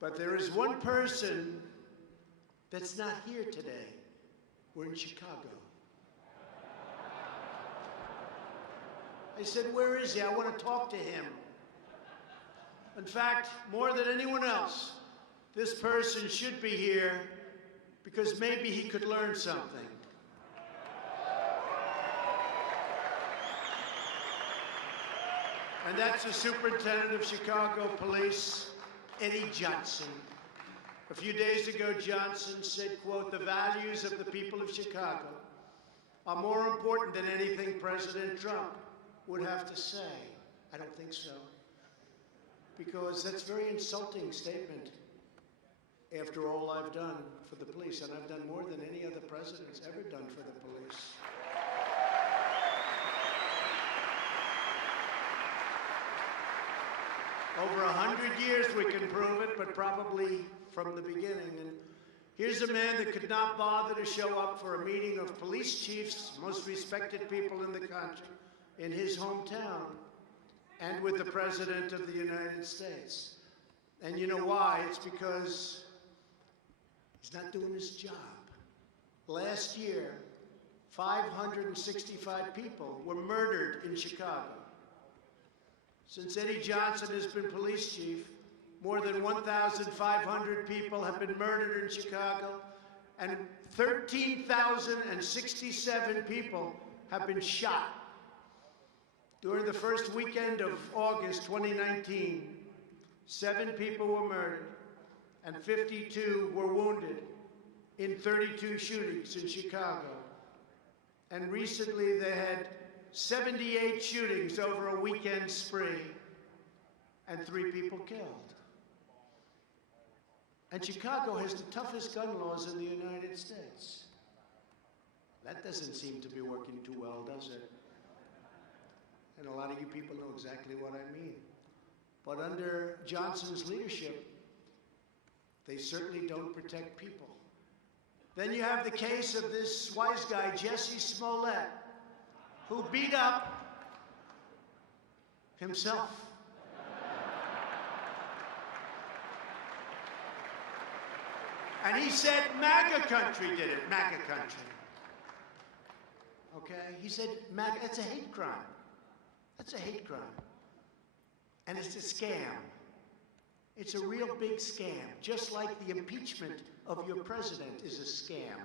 But there is one person that's not here today. We're in Chicago. I said, where is he? I want to talk to him. In fact, more than anyone else, this person should be here because maybe he could learn something. And that's the Superintendent of Chicago Police, Eddie Johnson. A few days ago, Johnson said, quote, "The values of the people of Chicago are more important than anything President Trump would have to say." I don't think so. Because that's a very insulting statement after all I've done for the police. And I've done more than any other president's ever done for the police. Over 100 years we can prove it, but probably from the beginning. And here's a man that could not bother to show up for a meeting of police chiefs, most respected people in the country, in his hometown, and with the President of the United States. And you know why? It's because he's not doing his job. Last year, 565 people were murdered in Chicago. Since Eddie Johnson has been police chief, more than 1,500 people have been murdered in Chicago, and 13,067 people have been shot. During the first weekend of August 2019, 7 people were murdered and 52 were wounded in 32 shootings in Chicago. And recently they had 78 shootings over a weekend spree and 3 people killed. And Chicago has the toughest gun laws in the United States. That doesn't seem to be working too well, does it? And a lot of you people know exactly what I mean. But under Johnson's leadership, they certainly don't protect people. Then you have the case of this wise guy, Jesse Smollett, who beat up himself. And he said MAGA country did it, MAGA country. Okay? He said MAGA, that's a hate crime. That's a hate crime. And it's a scam. It's a real big scam, just like the impeachment of your president is a scam.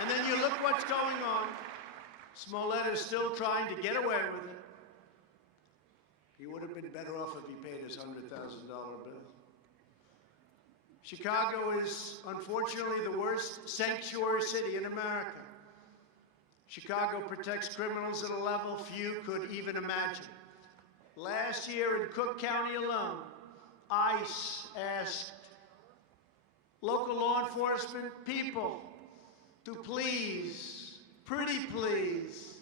And then you look what's going on. Smollett is still trying to get away with it. He would have been better off if he paid his $100,000 bill. Chicago is, unfortunately, the worst sanctuary city in America. Chicago protects criminals at a level few could even imagine. Last year in Cook County alone, ICE asked local law enforcement people to please, pretty please,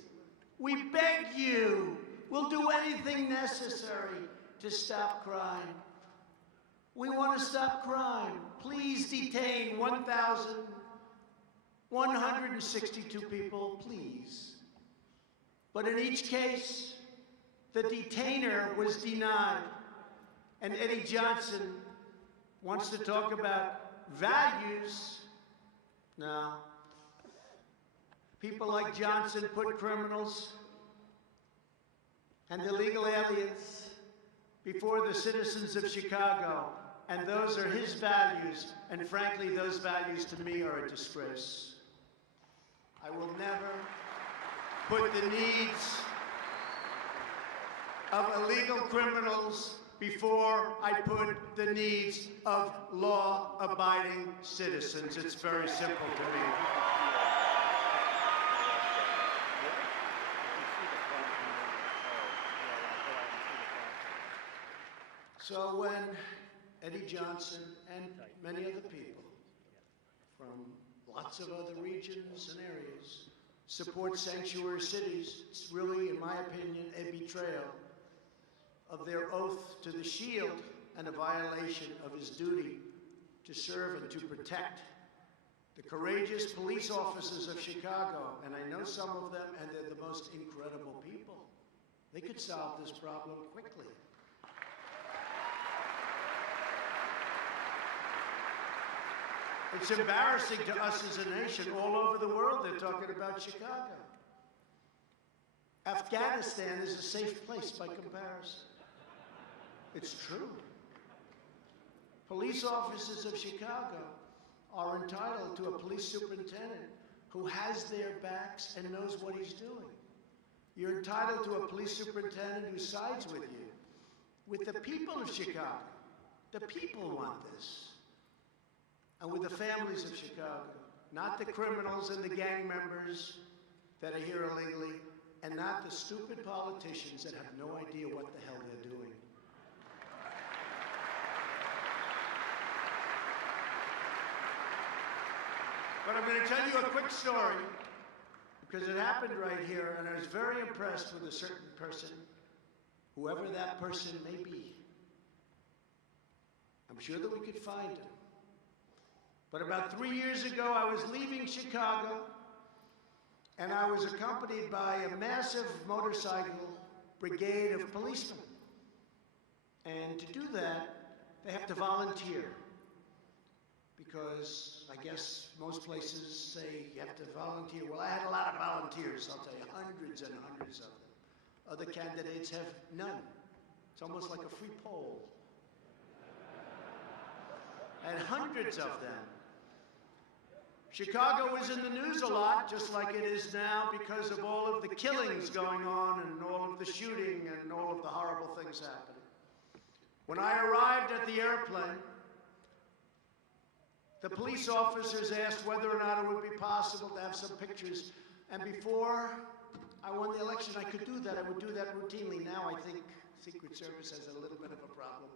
we beg you, we'll do anything necessary to stop crime. We want to stop crime. Please detain 1,162 people, please. But in each case, the detainer was denied. And Eddie Johnson wants to talk about values. No. People like Johnson put criminals and illegal aliens before the citizens of Chicago. And those are his values. And frankly, those values to me are a disgrace. I will never put the needs of illegal criminals before I put the needs of law-abiding citizens. It's very simple to me. So when Eddie Johnson and many other people from lots of other regions and areas support sanctuary cities, it's really, in my opinion, a betrayal of their oath to the shield and a violation of his duty to serve and to protect The courageous police officers of Chicago, and I know some of them, and they're the most incredible people. They could solve this problem quickly. It's embarrassing to us as a nation. All over the world, they're talking about Chicago. Afghanistan is a safe place by comparison. It's true. Police officers of Chicago are entitled to a police superintendent who has their backs and knows what he's doing. You're entitled to a police superintendent who sides with you, with the people of Chicago. The people want this. And with the families of Chicago, not the criminals and the gang members that are here illegally, and not the stupid politicians that have no idea what the hell they're doing. But I'm going to tell you a quick story, because it happened right here, and I was very impressed with a certain person, whoever that person may be. I'm sure that we could find him. But about 3 years ago, I was leaving Chicago, and I was accompanied by a massive motorcycle brigade of policemen. And to do that, they have to volunteer, because I guess most places say you have to volunteer. Well, I had a lot of volunteers, I'll tell you, hundreds and hundreds of them. Other candidates have none. It's almost like a free poll. And hundreds of them. Chicago was in the news a lot, just like it is now, because of all of the killings going on and all of the shooting and all of the horrible things happening. When I arrived at the airplane, the police officers asked whether or not it would be possible to have some pictures. And before I won the election, I could do that. I would do that routinely. Now I think Secret Service has a little bit of a problem.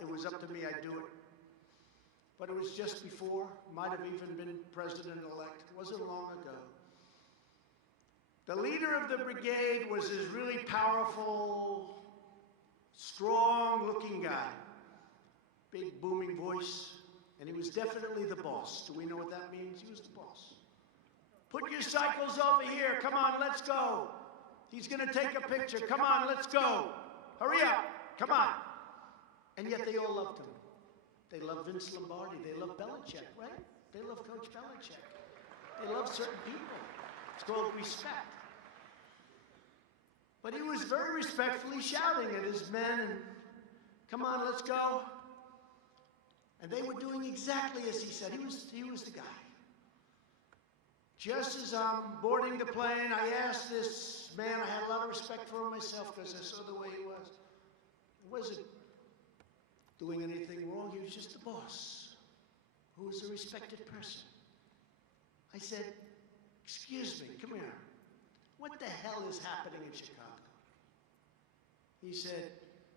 It was up to me, I'd do it. But it was just before, might have even been president-elect. It wasn't long ago. The leader of the brigade was this really powerful, strong-looking guy. Big, booming voice. And he was definitely the boss. Do we know what that means? He was the boss. Put your cycles over here. Come on, let's go. He's going to take a picture. Come on, let's go. Hurry up. Come on. And yet they all loved him. They love Vince Lombardi. They love Belichick, right? They love Coach Belichick. They love certain people. It's called respect. But he was very respectfully shouting at his men, and come on, let's go. And they were doing exactly as he said. He was the guy. Just as I'm boarding the plane, I asked this man, I had a lot of respect for him myself because I saw the way he was. He wasn't doing anything wrong. He was just the boss, who was a respected person. I said, excuse me, come here. What the hell is happening in Chicago? He said,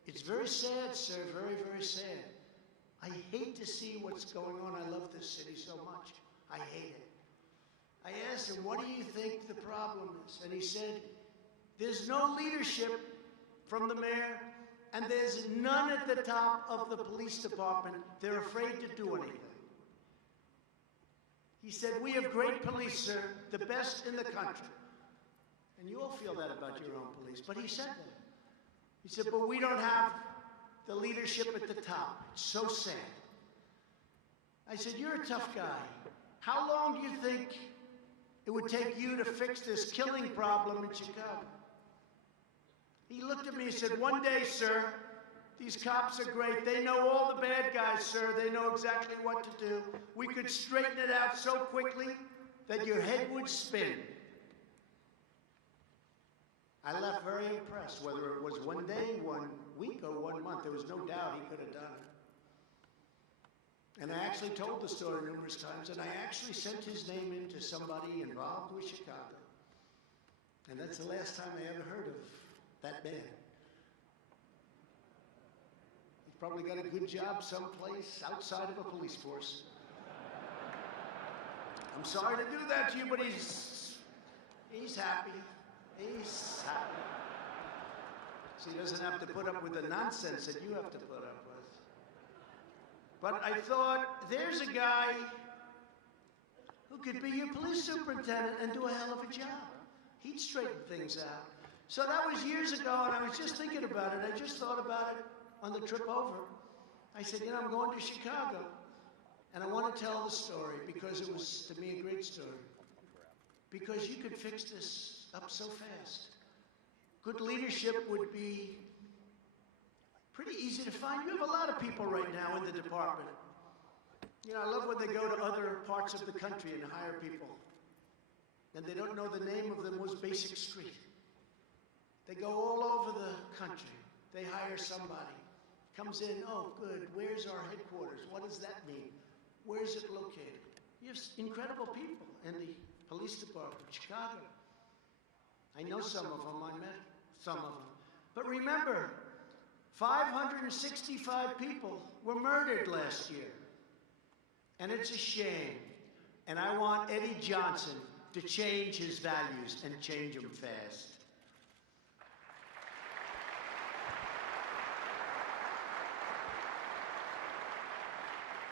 it's very sad, sir, very, very sad. I hate to see what's going on. I love this city so much. I hate it. I asked him, what do you think the problem is? And he said, there's no leadership from the mayor, and there's none at the top of the police department. They're afraid to do anything. He said, we have great police, sir, the best in the country. And you all feel that about your own police, but he said that. He said, but we don't have the leadership at the top. It's so sad. I said, you're a tough guy. How long do you think it would take you to fix this killing problem in Chicago? He looked at me and said, one day, sir, these cops are great. They know all the bad guys, sir. They know exactly what to do. We could straighten it out so quickly that your head would spin. I left very impressed, whether it was one day, 1 week, or 1 month. There was no doubt he could have done it. And I actually told the story numerous times, and I actually sent his name in to somebody involved with Chicago. And that's the last time I ever heard of that man. He's probably got a good job someplace outside of a police force. I'm sorry to do that to you, but he's happy. He's happy. So he doesn't have to put up with the nonsense that you have to put up with. But I thought, there's a guy who could be your police superintendent and do a hell of a job. He'd straighten things out. So that was years ago, and I was just thinking about it. I just thought about it on the trip over. I said, you know, I'm going to Chicago, and I want to tell the story because it was, to me, a great story. Because you could fix this up so fast. Good leadership would be pretty easy to find. You have a lot of people right now in the department. You know, I love when they go to other parts of the country and hire people, and they don't know the name of the most basic street. They go all over the country. They hire somebody. Comes in, oh, good, where's our headquarters? What does that mean? Where's it located? You have incredible people in the police department, Chicago. I know some of them, I met some of them. But remember, 565 people were murdered last year. And it's a shame. And I want Eddie Johnson to change his values and change them fast.